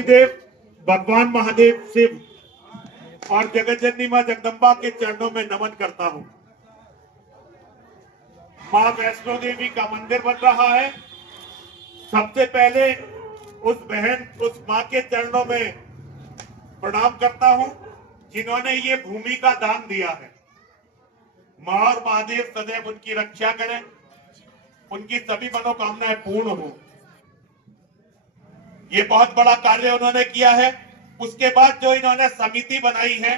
देव भगवान महादेव शिव और जगतजननी मां जगदम्बा के चरणों में नमन करता हूं। मां वैष्णो देवी का मंदिर बन रहा है। सबसे पहले उस बहन, उस मां के चरणों में प्रणाम करता हूं जिन्होंने ये भूमि का दान दिया है। मां और महादेव सदैव उनकी रक्षा करें, उनकी सभी मनोकामनाएं पूर्ण हो। ये बहुत बड़ा कार्य उन्होंने किया है। उसके बाद जो इन्होंने समिति बनाई है,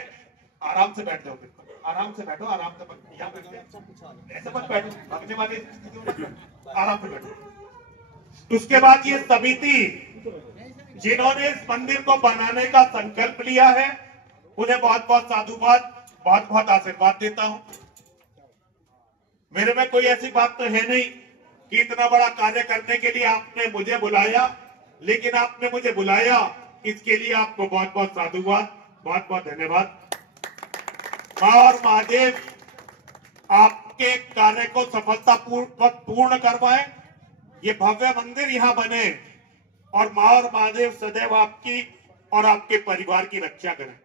आराम से बैठ जाओ, बिल्कुल आराम से बैठो, आराम से ऐसे मत बैठो, भागने वाली स्थिति में मत बैठो, आराम से बैठो। उसके बाद ये समिति जिन्होंने इस मंदिर को बनाने का संकल्प लिया है, उन्हें बहुत बहुत साधुवाद, बहुत बहुत आशीर्वाद देता हूं। मेरे में कोई ऐसी बात तो है नहीं कि इतना बड़ा कार्य करने के लिए आपने मुझे बुलाया, लेकिन आपने मुझे बुलाया, इसके लिए आपको बहुत बहुत साधुवाद, बहुत बहुत धन्यवाद। मां और महादेव आपके कार्य को सफलतापूर्वक पूर्ण करवाए, ये भव्य मंदिर यहां बने और मां और महादेव सदैव आपकी और आपके परिवार की रक्षा करें।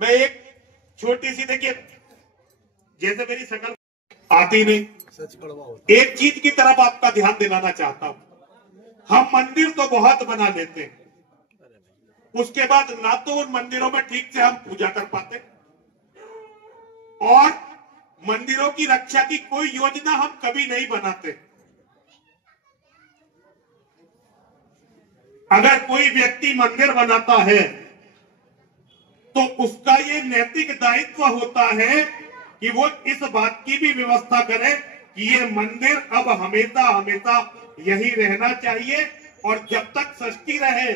मैं एक छोटी सी, देखिए जैसे मेरी शकल आती नहीं, एक चीज की तरफ आपका ध्यान दिलाना चाहता हूं। हम मंदिर तो बहुत बना लेते हैं, उसके बाद ना तो उन मंदिरों में ठीक से हम पूजा कर पाते और मंदिरों की रक्षा की कोई योजना हम कभी नहीं बनाते। अगर कोई व्यक्ति मंदिर बनाता है तो उसका ये नैतिक दायित्व होता है कि वो इस बात की भी व्यवस्था करे कि ये मंदिर अब हमेशा हमेशा यही रहना चाहिए और जब तक सृष्टि रहे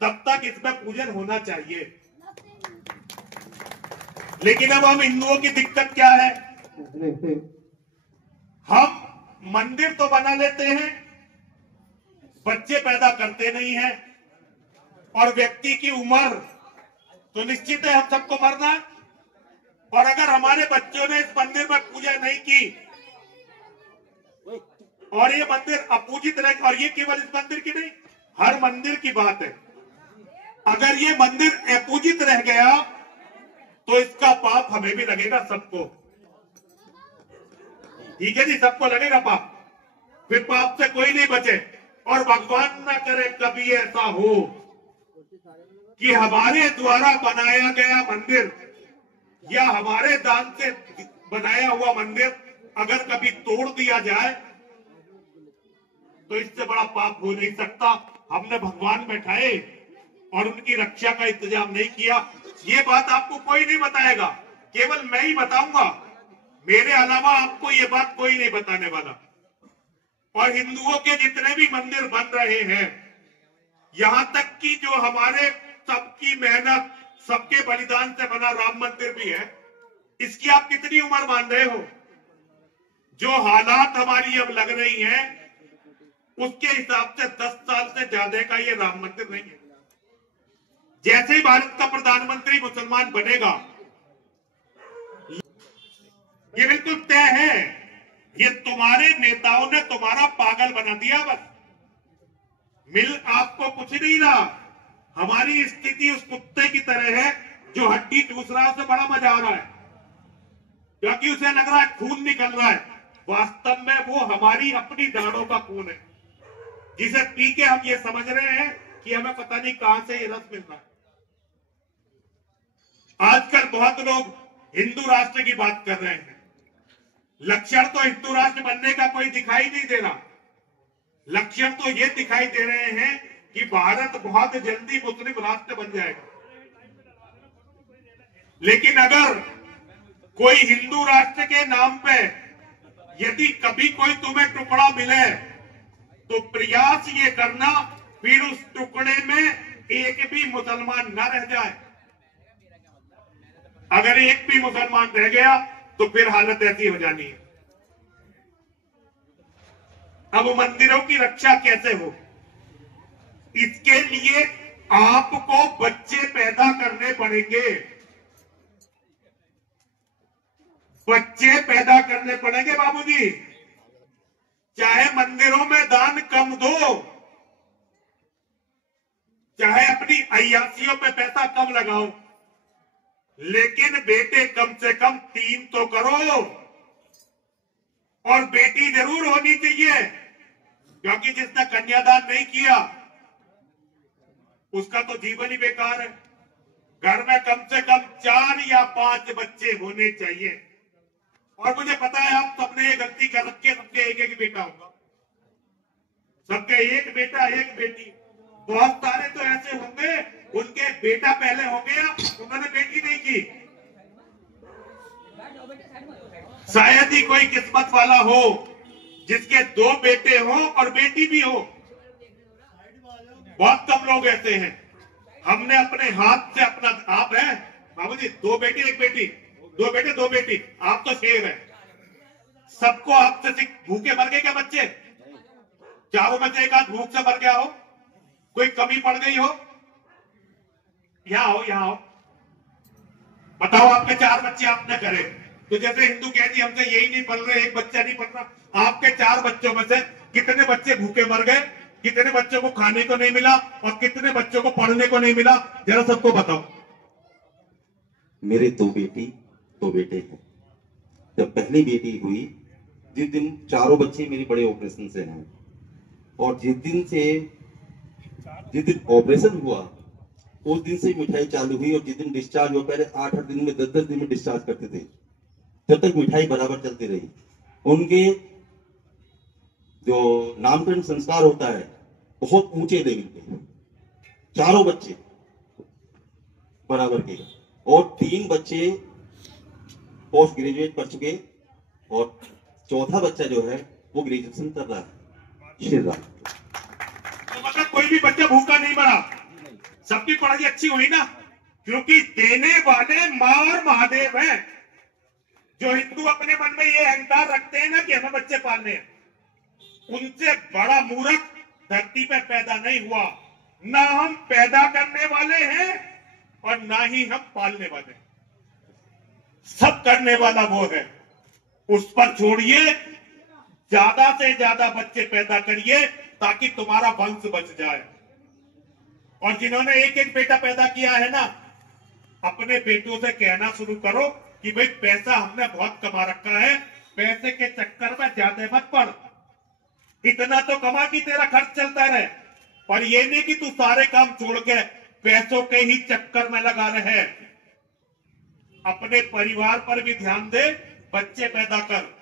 तब तक इसमें पूजन होना चाहिए। लेकिन अब हम हिंदुओं की दिक्कत क्या है, हम मंदिर तो बना लेते हैं, बच्चे पैदा करते नहीं हैं और व्यक्ति की उम्र तो निश्चित है, हम सबको मरना है। और अगर हमारे बच्चों ने इस मंदिर में पूजा नहीं की और ये मंदिर अपूजित रहे, और ये केवल इस मंदिर की नहीं, हर मंदिर की बात है, अगर ये मंदिर अपूजित रह गया तो इसका पाप हमें भी लगेगा, सबको। ठीक है जी, सबको लगेगा पाप, फिर पाप से कोई नहीं बचे। और भगवान ना करे कभी ऐसा हो कि हमारे द्वारा बनाया गया मंदिर या हमारे दान से बनाया हुआ मंदिर अगर कभी तोड़ दिया जाए तो इससे बड़ा पाप हो नहीं सकता। हमने भगवान बैठाए और उनकी रक्षा का इंतजाम नहीं किया। ये बात आपको कोई नहीं बताएगा, केवल मैं ही बताऊंगा, मेरे अलावा आपको ये बात कोई नहीं बताने वाला। और हिंदुओं के जितने भी मंदिर बन रहे हैं, यहां तक कि जो हमारे सबकी मेहनत, सबके बलिदान से बना राम मंदिर भी है, इसकी आप कितनी उम्र मान रहे हो? जो हालात हमारी अब लग रही हैं उसके हिसाब से 10 साल से ज्यादा का ये राम मंदिर नहीं है। जैसे ही भारत का प्रधानमंत्री मुसलमान बनेगा, ये बिल्कुल तय है, ये तुम्हारे नेताओं ने तुम्हारा पागल बना दिया। बस मिल आपको कुछ नहीं रहा। हमारी स्थिति उस कुत्ते की तरह है जो हड्डी चूस रहा है, उसे बड़ा मजा आ रहा है क्योंकि उसे लग रहा है खून निकल रहा है। वास्तव में वो हमारी अपनी दाढ़ों का खून है, जिसे पी के हम ये समझ रहे हैं कि हमें पता नहीं कहां से ये रस मिल रहा है। आजकल बहुत लोग हिंदू राष्ट्र की बात कर रहे हैं। लक्षण तो हिंदू राष्ट्र बनने का कोई दिखाई नहीं दे रहा। लक्षण तो ये दिखाई दे रहे हैं कि भारत बहुत जल्दी मुस्लिम राष्ट्र बन जाएगा। लेकिन अगर कोई हिंदू राष्ट्र के नाम पे यदि कभी कोई तुम्हें टुकड़ा मिले तो प्रयास ये करना फिर उस टुकड़े में एक भी मुसलमान न रह जाए। अगर एक भी मुसलमान रह गया तो फिर हालत ऐसी हो जानी है। अब मंदिरों की रक्षा कैसे हो, इसके लिए आपको बच्चे पैदा करने पड़ेंगे। बच्चे पैदा करने पड़ेंगे बाबूजी। चाहे मंदिरों में दान कम दो, चाहे अय्यासियों पे पैसा कम लगाओ, लेकिन बेटे कम से कम 3 तो करो। और बेटी जरूर होनी चाहिए, क्योंकि जिसने कन्यादान नहीं किया उसका तो जीवन ही बेकार है। घर में कम से कम 4 या 5 बच्चे होने चाहिए। और मुझे पता है आप सबने ये गलती कर रखी है, सबके एक एक बेटा होगा, सबके एक बेटा एक बेटी। बहुत सारे तो ऐसे होंगे उनके बेटा पहले हो गया, उन्होंने बेटी नहीं की। शायद ही कोई किस्मत वाला हो जिसके 2 बेटे हो और बेटी भी हो। बहुत कम लोग ऐसे हैं। हमने अपने हाथ से अपना, आप है बाबूजी 2 बेटे 1 बेटी, 2 बेटे 2 बेटी, आप तो शेर है। सबको आपसे भूखे मर गए क्या बच्चे? चारों बच्चे एक आध भूख से मर गया हो, कोई कमी पड़ गई हो? यहां हो, यहां हो, बताओ आपके 4 बच्चे आपने करे तो जैसे हिंदू कह दी हमसे यही नहीं पल रहे, एक बच्चा नहीं पल रहा। आपके 4 बच्चों में से कितने बच्चे भूखे मर गए, कितने बच्चों को खाने को नहीं मिला और कितने बच्चों को पढ़ने को नहीं मिला? जरा सबको बताओ। मेरे 2 बेटी 2 बेटे हैं। जब पहली बेटी हुई, जिस दिन चारों बच्चे मेरे बड़े ऑपरेशन से हैं, और जिस दिन ऑपरेशन हुआ उस दिन से मिठाई चालू हुई। और जिस दिन डिस्चार्ज हुआ, पहले 8-8 दिन में 10-10 दिन में डिस्चार्ज करते थे, जब तक मिठाई बराबर चलती रही। उनके जो नामकरण संस्कार होता है बहुत ऊंचे लेवल पे, चारों बच्चे बराबर के, और 3 बच्चे पोस्ट ग्रेजुएट कर चुके, और चौथा बच्चा जो है वो ग्रेजुएशन कर रहा है। श्री राम। तो मतलब कोई भी बच्चा भूखा नहीं मरा, सबकी पढ़ाई अच्छी हुई ना, क्योंकि देने वाले माँ और महादेव हैं। जो हिंदू अपने मन में ये अहंकार रखते हैं ना कि हमें बच्चे पालने हैं, उनसे बड़ा मूर्ख धरती पे पैदा नहीं हुआ। ना हम पैदा करने वाले हैं और ना ही हम पालने वाले हैं। सब करने वाला वो है, उस पर छोड़िए। ज्यादा से ज्यादा बच्चे पैदा करिए ताकि तुम्हारा वंश बच जाए। और जिन्होंने एक एक बेटा पैदा किया है ना, अपने बेटों से कहना शुरू करो कि भाई पैसा हमने बहुत कमा रखा है, पैसे के चक्कर में ज्यादा मत पड़। इतना तो कमा कि तेरा खर्च चलता रहे, पर ये नहीं कि तू सारे काम छोड़ के पैसों के ही चक्कर में लगा रहे। अपने परिवार पर भी ध्यान दे, बच्चे पैदा कर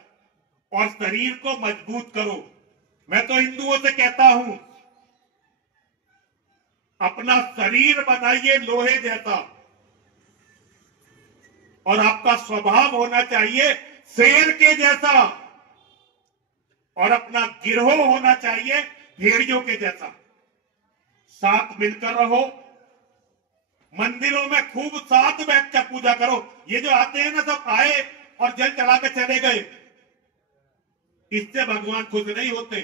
और शरीर को मजबूत करो। मैं तो हिंदुओं से कहता हूं, अपना शरीर बनाइए लोहे जैसा, और आपका स्वभाव होना चाहिए शेर के जैसा, और अपना गिरोह होना चाहिए भेड़ियों के जैसा। साथ मिलकर रहो, मंदिरों में खूब साथ बैठकर पूजा करो। ये जो आते हैं ना, सब आए और जल चला के चले गए, इससे भगवान खुश नहीं होते।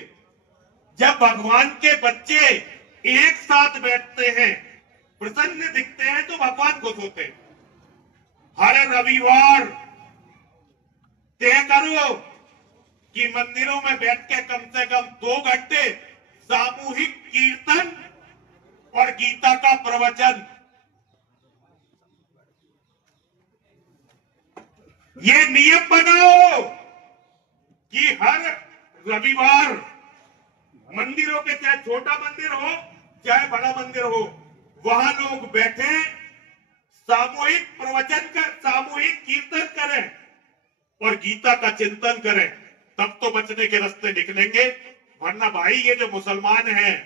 जब भगवान के बच्चे एक साथ बैठते हैं, प्रसन्न दिखते हैं, तो भगवान खुश होते हैं। हर रविवार तय करो कि मंदिरों में बैठ के कम से कम 2 घंटे सामूहिक कीर्तन और गीता का प्रवचन, ये नियम बनाओ कि हर रविवार मंदिरों के, चाहे छोटा मंदिर हो चाहे बड़ा मंदिर हो, वहां लोग बैठे, सामूहिक प्रवचन कर, सामूहिक कीर्तन करें और गीता का चिंतन करें। तब तो बचने के रास्ते निकलेंगे। वरना भाई ये जो मुसलमान हैं,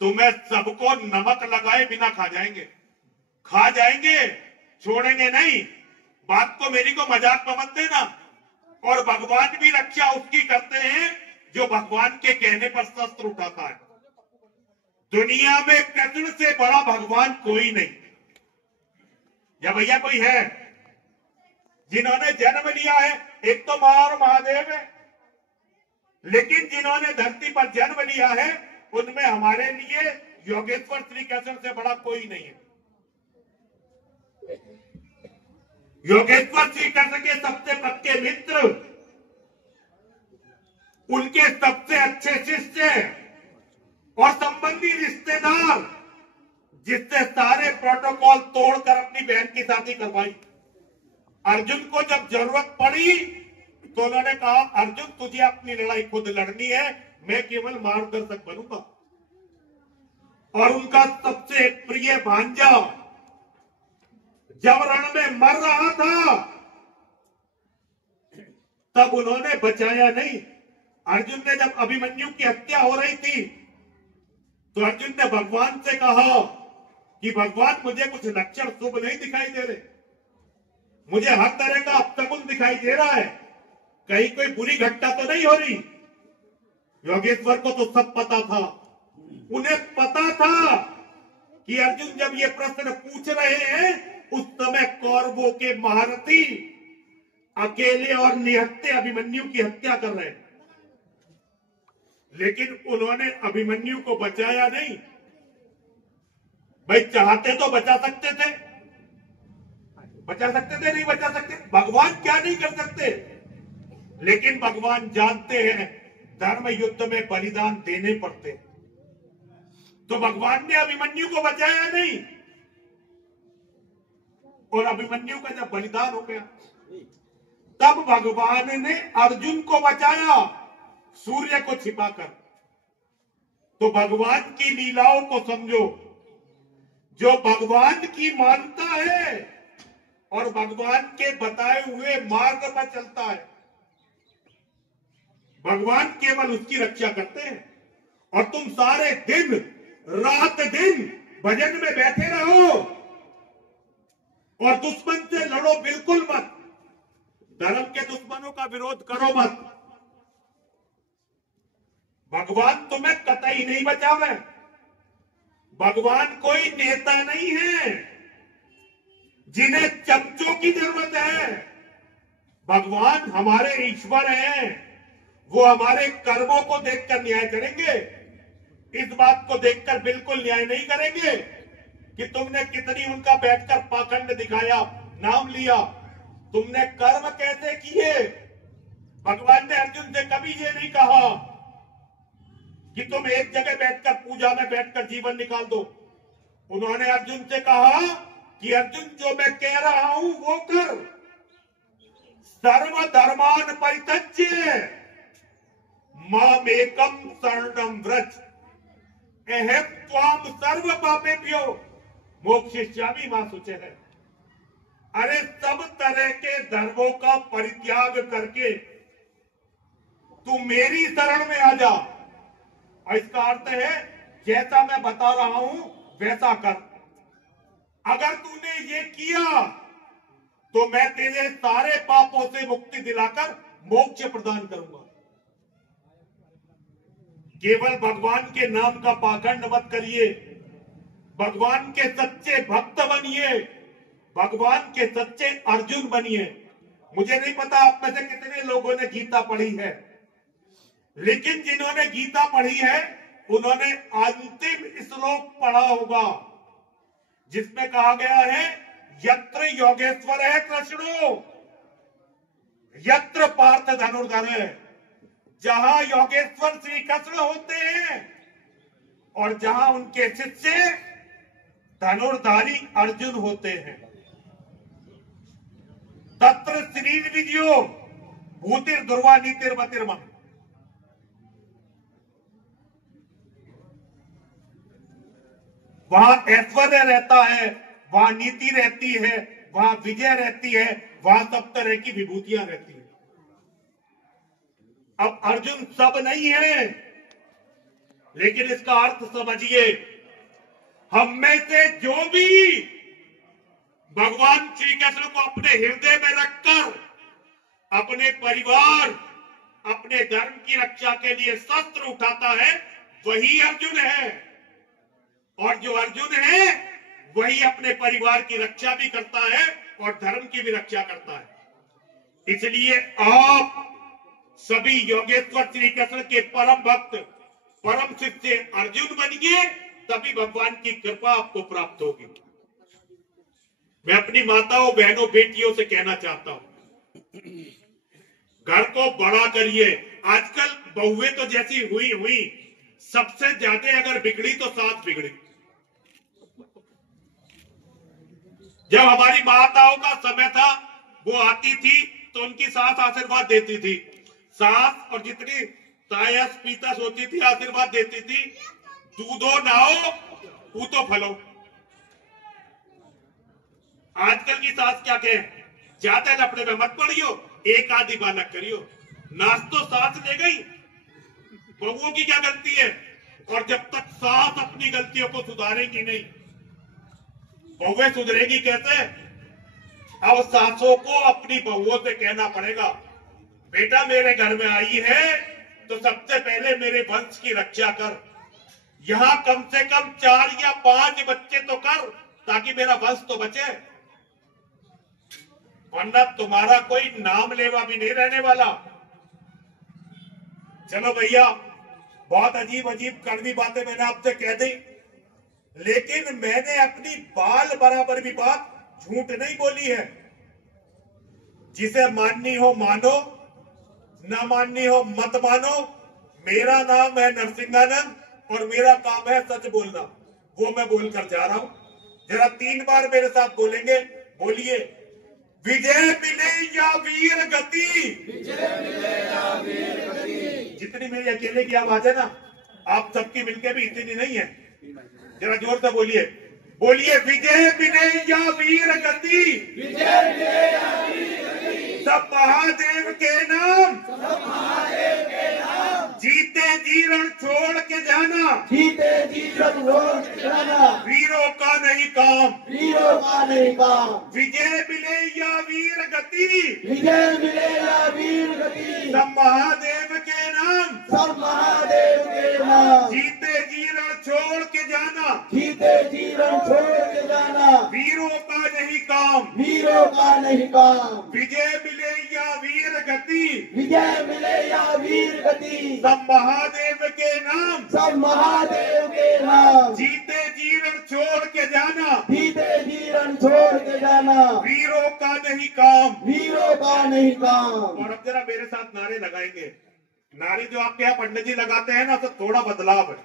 तुम्हें सबको नमक लगाए बिना खा जाएंगे, छोड़ेंगे नहीं। बात को मेरी को मजाक में मत देना। और भगवान भी रक्षा उसकी करते हैं जो भगवान के कहने पर शस्त्र उठाता है। दुनिया में कृष्ण से बड़ा भगवान कोई नहीं। या भैया कोई है जिन्होंने जन्म लिया है? एक तो मां और महादेव है, लेकिन जिन्होंने धरती पर जन्म लिया है उनमें हमारे लिए योगेश्वर श्री कृष्ण से बड़ा कोई नहीं है। योगेश्वर श्री कृष्ण के सबसे पक्के मित्र, उनके सबसे अच्छे शिष्य और संबंधी रिश्तेदार जिससे सारे प्रोटोकॉल तोड़कर अपनी बहन की शादी करवाई। अर्जुन को जब जरूरत पड़ी तो उन्होंने कहा, अर्जुन तुझे अपनी लड़ाई खुद लड़नी है, मैं केवल मार्गदर्शक बनूंगा। और उनका सबसे प्रिय भांजा जब रण में मर रहा था तब उन्होंने बचाया नहीं। अर्जुन ने जब अभिमन्यु की हत्या हो रही थी तो अर्जुन ने भगवान से कहा कि भगवान मुझे कुछ लक्षण शुभ नहीं दिखाई दे रहे, मुझे हर तरह का अपशकुन दिखाई दे रहा है, कहीं कोई बुरी घटना तो नहीं हो रही। योगेश्वर को तो सब पता था, उन्हें पता था कि अर्जुन जब ये प्रश्न पूछ रहे हैं उस समय कौरवों के महारथी अकेले और निहत्थे अभिमन्यु की हत्या कर रहे हैं, लेकिन उन्होंने अभिमन्यु को बचाया नहीं। भाई चाहते तो बचा सकते थे, बचा सकते थे, नहीं बचा सकते। भगवान क्या नहीं कर सकते, लेकिन भगवान जानते हैं धर्म युद्ध में बलिदान देने पड़ते। तो भगवान ने अभिमन्यु को बचाया नहीं, और अभिमन्यु का जब बलिदान हो गया तब भगवान ने अर्जुन को बचाया सूर्य को छिपाकर। तो भगवान की लीलाओं को समझो, जो भगवान की मानता है और भगवान के बताए हुए मार्ग पर चलता है, भगवान केवल उसकी रक्षा करते हैं। और तुम सारे दिन रात दिन भजन में बैठे रहो और दुश्मन से लड़ो बिल्कुल मत, धर्म के दुश्मनों का विरोध करो मत। भगवान तुम्हें कतई नहीं बचावे। भगवान कोई नेता नहीं है जिन्हें चमचों की जरूरत है। भगवान हमारे ईश्वर हैं, वो हमारे कर्मों को देखकर न्याय करेंगे। इस बात को देखकर बिल्कुल न्याय नहीं करेंगे कि तुमने कितनी उनका बैठकर पाखंड दिखाया, नाम लिया, तुमने कर्म कैसे किए। भगवान ने अर्जुन से कभी ये नहीं कहा कि तुम एक जगह बैठकर पूजा में बैठकर जीवन निकाल दो। उन्होंने अर्जुन से कहा कि अर्जुन जो मैं कह रहा हूं वो कर, सर्व धर्मान परित्यज्य मामेकं शरणं व्रज अहं त्वां सर्व पापेभ्यो मोक्षयिष्यामि मा शुचः। अरे सब तरह के धर्मों का परित्याग करके तू मेरी शरण में आ जा। और इसका अर्थ है जैसा मैं बता रहा हूं वैसा कर। अगर तूने ये किया तो मैं तेरे सारे पापों से मुक्ति दिलाकर मोक्ष प्रदान करूंगा। केवल भगवान के नाम का पाखंड मत करिए, भगवान के सच्चे भक्त बनिए, भगवान के सच्चे अर्जुन बनिए। मुझे नहीं पता आप में से कितने लोगों ने गीता पढ़ी है, लेकिन जिन्होंने गीता पढ़ी है उन्होंने अंतिम श्लोक पढ़ा होगा जिसमें कहा गया है यत्र योगेश्वर है कृष्णो यत्र पार्थ धनुर्धर है। जहां योगेश्वर श्री कृष्ण होते हैं और जहां उनके शिष्य धनुर्धारी अर्जुन होते हैं, तत्र शरीर विजयो भूतिर ध्रुवा नीतिर्मतिर्मा। वहां ऐश्वर्य रहता है, वहां नीति रहती है, वहां विजय रहती है, वहां सब तरह की विभूतियां रहती है। अब अर्जुन सब नहीं है, लेकिन इसका अर्थ समझिए, हम में से जो भी भगवान श्री कृष्ण को अपने हृदय में रखकर अपने परिवार, अपने धर्म की रक्षा के लिए शस्त्र उठाता है, वही अर्जुन है। और जो अर्जुन है वही अपने परिवार की रक्षा भी करता है और धर्म की भी रक्षा करता है। इसलिए आप सभी योगेश्वर श्री कृष्ण के परम भक्त, परम शिष्य अर्जुन बनिए, तभी भगवान की कृपा आपको प्राप्त होगी। मैं अपनी माताओं, बहनों, बेटियों से कहना चाहता हूं, घर को बड़ा करिए। आजकल बहुएं तो जैसी हुई सबसे ज्यादा अगर बिगड़ी तो सास बिगड़ी। जब हमारी माताओं का समय था, वो आती थी तो उनकी सास आशीर्वाद देती थी। सास और जितनी तायस पीतस होती थी आशीर्वाद देती थी, दूधो नाओ पूतो फलो। आजकल की सास क्या कहे, ज्यादा लपड़े में मत पड़ियो, एक आधी बालक करियो। नाच तो सास ले गई, बहुओं की क्या गलती है? और जब तक सास अपनी गलतियों को सुधारेगी नहीं, बहुएं सुधरेगी कैसे? अब सासों को अपनी बहुओं से कहना पड़ेगा, बेटा मेरे घर में आई है तो सबसे पहले मेरे वंश की रक्षा कर, यहां कम से कम 4 या 5 बच्चे तो कर, ताकि मेरा वंश तो बचे, वरना तुम्हारा कोई नाम लेवा भी नहीं रहने वाला। चलो भैया, बहुत अजीब अजीब कड़वी बातें मैंने आपसे कह दी, लेकिन मैंने अपनी बाल बराबर भी बात झूठ नहीं बोली है। जिसे माननी हो मानो, ना माननी हो मत मानो। मेरा नाम है नरसिंहानंद और मेरा काम है सच बोलना, वो मैं बोलकर जा रहा हूं। जरा 3 बार मेरे साथ बोलेंगे, बोलिए, विजय मिले या वीर गति। विजय मिले या वीर गति। जितनी मेरी अकेले की आवाज है ना, आप सबकी मिलके भी इतनी नहीं है। जरा जोर से बोलिए, बोलिए, विजय मिले या वीर गति। विजय मिले या वीर गति। सब महादेव के नाम, सब महादेव के नाम। जीते जी रण छोड़ के जाना, जीते जी रण छोड़ के जाना। वीरों का नहीं काम, वीरों का नहीं काम। विजय मिले या वीर गति, विजय मिले या वीर गति। सब महादेव के नाम, सब महादेव के नाम। जीते जी रण छोड़ के जाना, जीते जी रण छोड़ के जाना। वीरों का नहीं काम, वीरों का नहीं काम। विजय मिले या वीर गति, विजय मिले या वीर गति। सब महादेव के नाम, सब महादेव के नाम। जीते जी रण छोड़ के जाना, जीते जी रण छोड़ के जाना। वीरों का नहीं काम, वीरों का नहीं काम। और अब जरा मेरे साथ नारे लगाएंगे। नारे जो आपके यहाँ पंडित जी लगाते हैं ना, तो थोड़ा बदलाव है।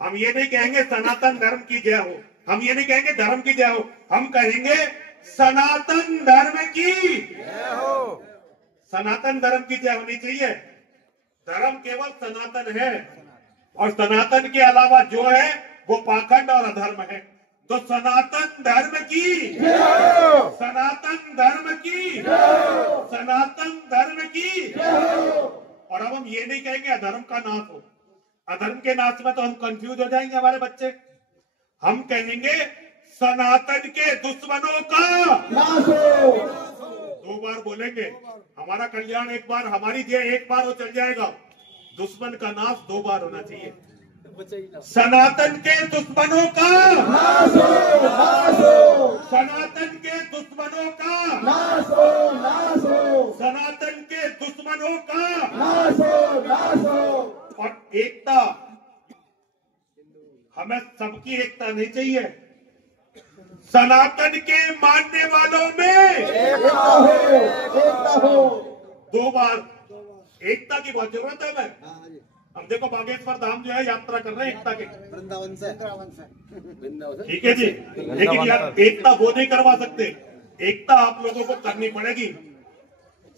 हम ये नहीं कहेंगे सनातन धर्म की जय हो, हम ये नहीं कहेंगे धर्म की जय हो, हम कहेंगे सनातन धर्म की जय हो। सनातन धर्म की जय होनी चाहिए। धर्म केवल सनातन है, और सनातन के अलावा जो है वो पाखंड और अधर्म है। तो सनातन धर्म की जय हो, सनातन धर्म की जय हो, सनातन धर्म की जय हो। और अब हम ये नहीं कहेंगे अधर्म का नाश हो, अधर्म के नाश में तो हम कंफ्यूज हो जाएंगे हमारे बच्चे। हम कहेंगे सनातन के दुश्मनों का नाश हो। 2 बार बोलेंगे, हमारा कल्याण एक बार, हमारी जय एक बार हो चल जाएगा। दुश्मन का नाश 2 बार होना चाहिए। सनातन के दुश्मनों का नाश हो, नाश हो। सनातन के दुश्मनों का नाश हो, नाश हो। सनातन के दुश्मनों का नाश हो, नाश हो। और एकता, हमें सबकी एकता नहीं चाहिए। सनातन के मानने वालों में एकता हो, एकता हो। 2 बार एकता की बहुत जरूरत है हमें। अब देखो बागेश्वर धाम जो है यात्रा कर रहे हैं एकता के, वृंदावन से, ठीक है जी। लेकिन यार एकता वो नहीं करवा सकते, एकता आप लोगों को करनी पड़ेगी।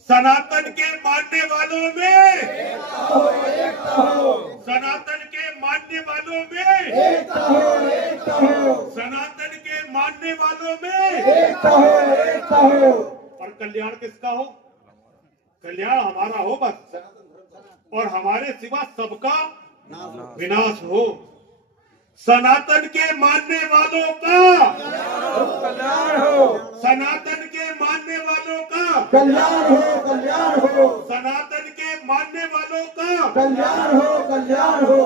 सनातन के मानने वालों में एकता हो, एकता हो। सनातन के मानने वालों में एकता हो, एकता हो। सनातन के मानने वालों में एकता हो, एकता हो। और कल्याण किसका हो? कल्याण हमारा हो बस, और हमारे सिवा सबका विनाश हो। सनातन के मानने वालों का कल्याण हो, सनातन के मानने वालों का कल्याण हो, कल्याण हो। सनातन के मानने वालों का कल्याण हो, कल्याण हो।